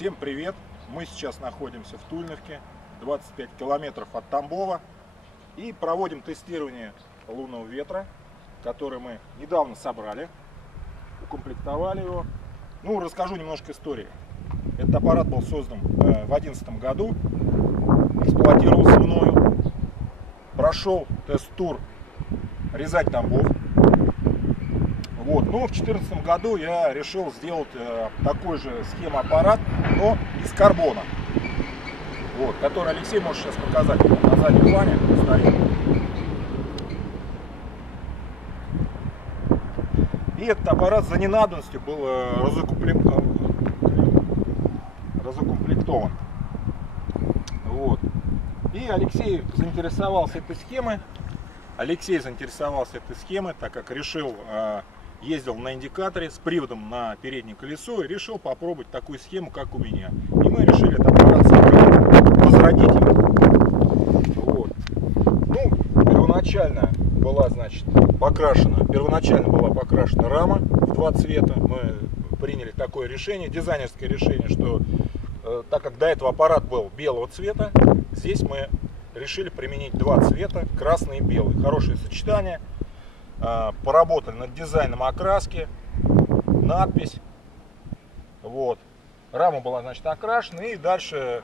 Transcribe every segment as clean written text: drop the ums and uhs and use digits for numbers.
Всем привет! Мы сейчас находимся в Тульновке, 25 километров от Тамбова, и проводим тестирование лунного ветра, который мы недавно собрали, укомплектовали его. Ну, расскажу немножко истории. Этот аппарат был создан в 2011 году, эксплуатировался мною, прошел тест-тур Рязань Тамбов. Вот. Но в 2014 году я решил сделать такой же схема-аппарат, но из карбона, вот, который Алексей может сейчас показать. Он на заднем плане стоит. И этот аппарат за ненадобностью был разукомплектован. Вот. И Алексей заинтересовался этой схемой. Так как решил, ездил на индикаторе с приводом на переднее колесо и решил попробовать такую схему, как у меня. И мы решили этот аппарат собрать, возродить его. Вот. Ну, первоначально была, покрашена рама в два цвета. Мы приняли такое решение, дизайнерское решение, что так как до этого аппарат был белого цвета, здесь мы решили применить два цвета, красный и белый. Хорошее сочетание. Поработали над дизайном окраски, надпись. Вот. Рама была, окрашена, и дальше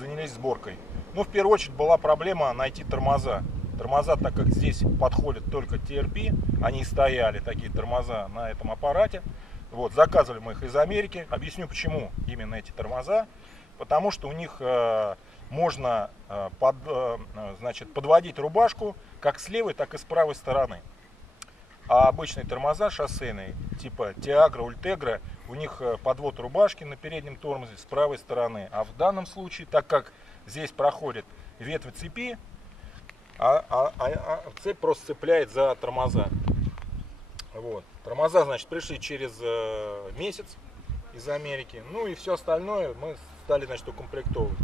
занялись сборкой. Но в первую очередь была проблема найти тормоза. Тормоза, так как здесь подходят только TRP, они стояли, такие тормоза, на этом аппарате. Вот. Заказывали мы их из Америки. Объясню, почему именно эти тормоза. Потому что у них можно подводить рубашку как с левой, так и с правой стороны. А обычные тормоза шоссейные, типа Tiagra, Ultegra, у них подвод рубашки на переднем тормозе с правой стороны. А в данном случае, так как здесь проходит ветвь цепи, цепь просто цепляет за тормоза. Вот. Тормоза, пришли через месяц из Америки. Ну и все остальное мы стали, укомплектовывать.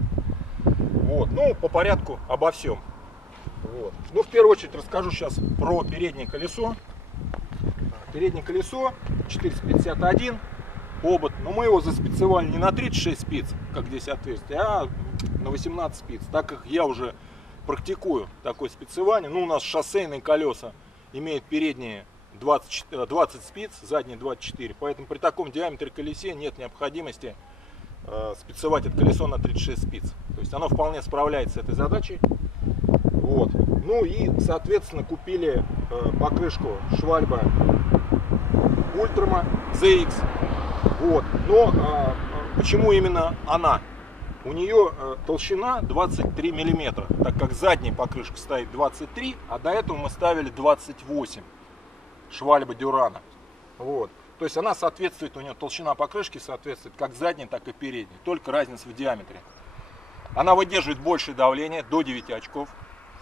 Вот. Ну, по порядку обо всем. Вот. Ну, в первую очередь расскажу сейчас про переднее колесо. Переднее колесо 451 обод. Но мы его заспецевали не на 36 спиц, как здесь отверстие, а на 18 спиц. Так как я уже практикую такое спецевание. Ну, у нас шоссейные колеса имеют передние 20 спиц, задние 24. Поэтому при таком диаметре колесе нет необходимости спецевать это колесо на 36 спиц. То есть оно вполне справляется с этой задачей. Вот. Ну и, соответственно, купили покрышку Schwalbe Ultrama ZX. Вот. Но почему именно она? У нее толщина 23 мм, так как задняя покрышка стоит 23, а до этого мы ставили 28 Schwalbe Durana. Вот. То есть она соответствует, у нее толщина покрышки соответствует как задней, так и передней, только разница в диаметре. Она выдерживает большее давление, до 9 очков,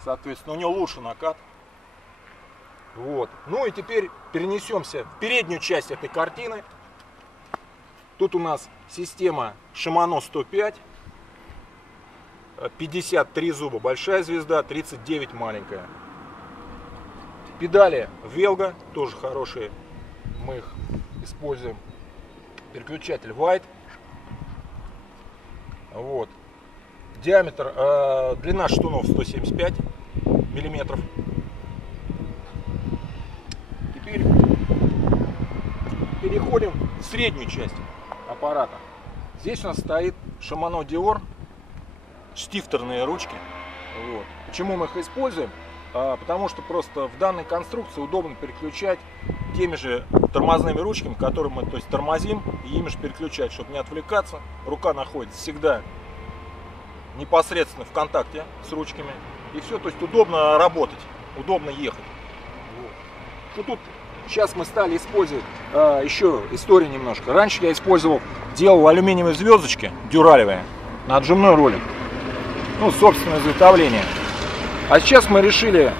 соответственно, у нее лучше накат. Вот. Ну и теперь перенесемся в переднюю часть этой картины. Тут у нас система Shimano 105, 53 зуба большая звезда, 39 маленькая. Педали Velga, тоже хорошие, мы их используем. Переключатель White. Вот. Диаметр, длина штунов 175 миллиметров. Теперь переходим в среднюю часть аппарата. Здесь у нас стоит Shimano Dior, штифтерные ручки. Вот. Почему мы их используем? Потому что просто в данной конструкции удобно переключать теми же тормозными ручками, которые мы тормозим, и ими же переключать, чтобы не отвлекаться. Рука находится всегда непосредственно в контакте с ручками. И все, то есть удобно работать, удобно ехать. Вот. Ну, тут сейчас мы стали использовать еще историю немножко. Раньше я делал алюминиевые звездочки, дюралевые, на отжимной ролик. Ну, собственное изготовление. А сейчас мы решили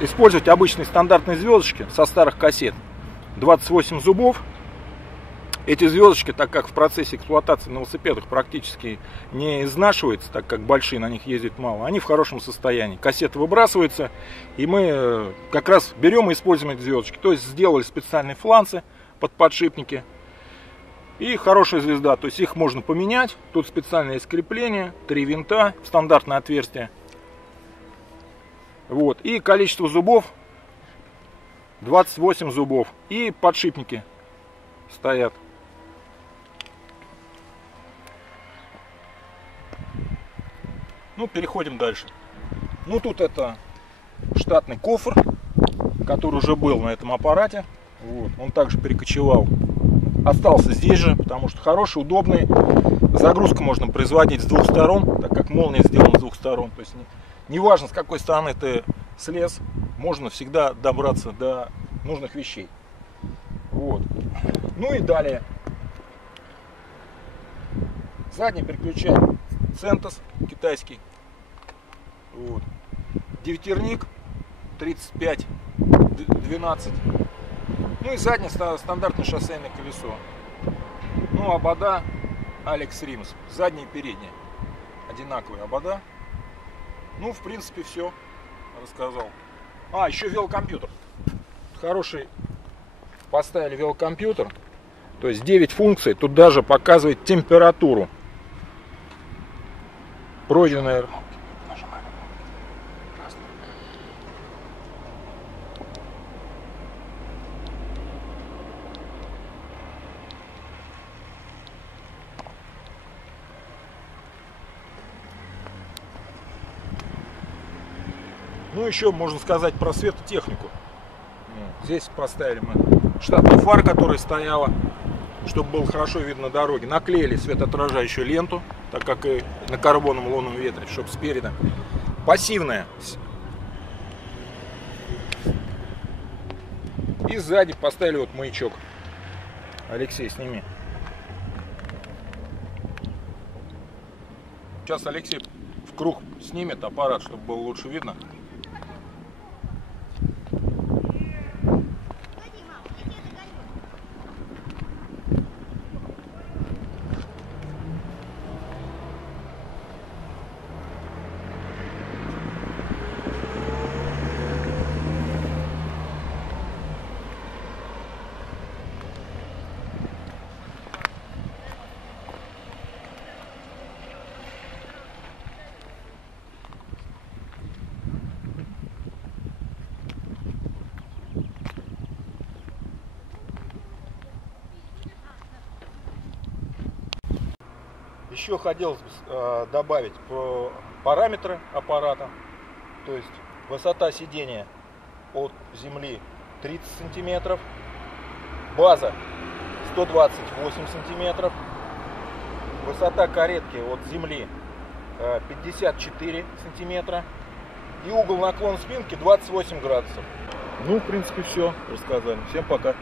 использовать обычные стандартные звездочки со старых кассет. 28 зубов. Эти звездочки, так как в процессе эксплуатации на велосипедах практически не изнашиваются, так как большие на них ездят мало, они в хорошем состоянии. Кассеты выбрасываются, и мы как раз берем и используем эти звездочки. То есть сделали специальные фланцы под подшипники. И хорошая звезда, то есть их можно поменять. Тут специальное крепление, 3 винта, стандартное отверстие. Вот. И количество зубов 28 зубов. И подшипники стоят. Ну, переходим дальше. Ну, тут это штатный кофр, который уже был на этом аппарате. Вот. Он также перекочевал. Остался здесь же, потому что хороший, удобный. Загрузку можно производить с двух сторон, так как молния сделана с двух сторон. То есть неважно, с какой стороны ты слез, можно всегда добраться до нужных вещей. Вот. Ну и далее. Задний переключатель Центос китайский. Вот. Девятерник 35-12. Ну и заднее стандартное шоссейное колесо. Ну, обода Alex Rims. Задние и передние. Одинаковые обода. Ну, в принципе, все рассказал. А, еще велокомпьютер. Хороший. Поставили велокомпьютер. То есть 9 функций. Тут даже показывает температуру. Пройденная. Ну, еще можно сказать про светотехнику. Здесь поставили мы штатную фару, которая стояла, чтобы было хорошо видно на дороге. Наклеили светоотражающую ленту, так как и на карбоновом лунном ветре, чтобы спереди. Пассивная. И сзади поставили вот маячок. Алексей, сними. Сейчас Алексей в круг снимет аппарат, чтобы было лучше видно. Еще хотелось бы добавить параметры аппарата. То есть высота сидения от земли 30 сантиметров, база 128 сантиметров, высота каретки от земли 54 сантиметра и угол наклона спинки 28 градусов. Ну, в принципе, все рассказали. Всем пока.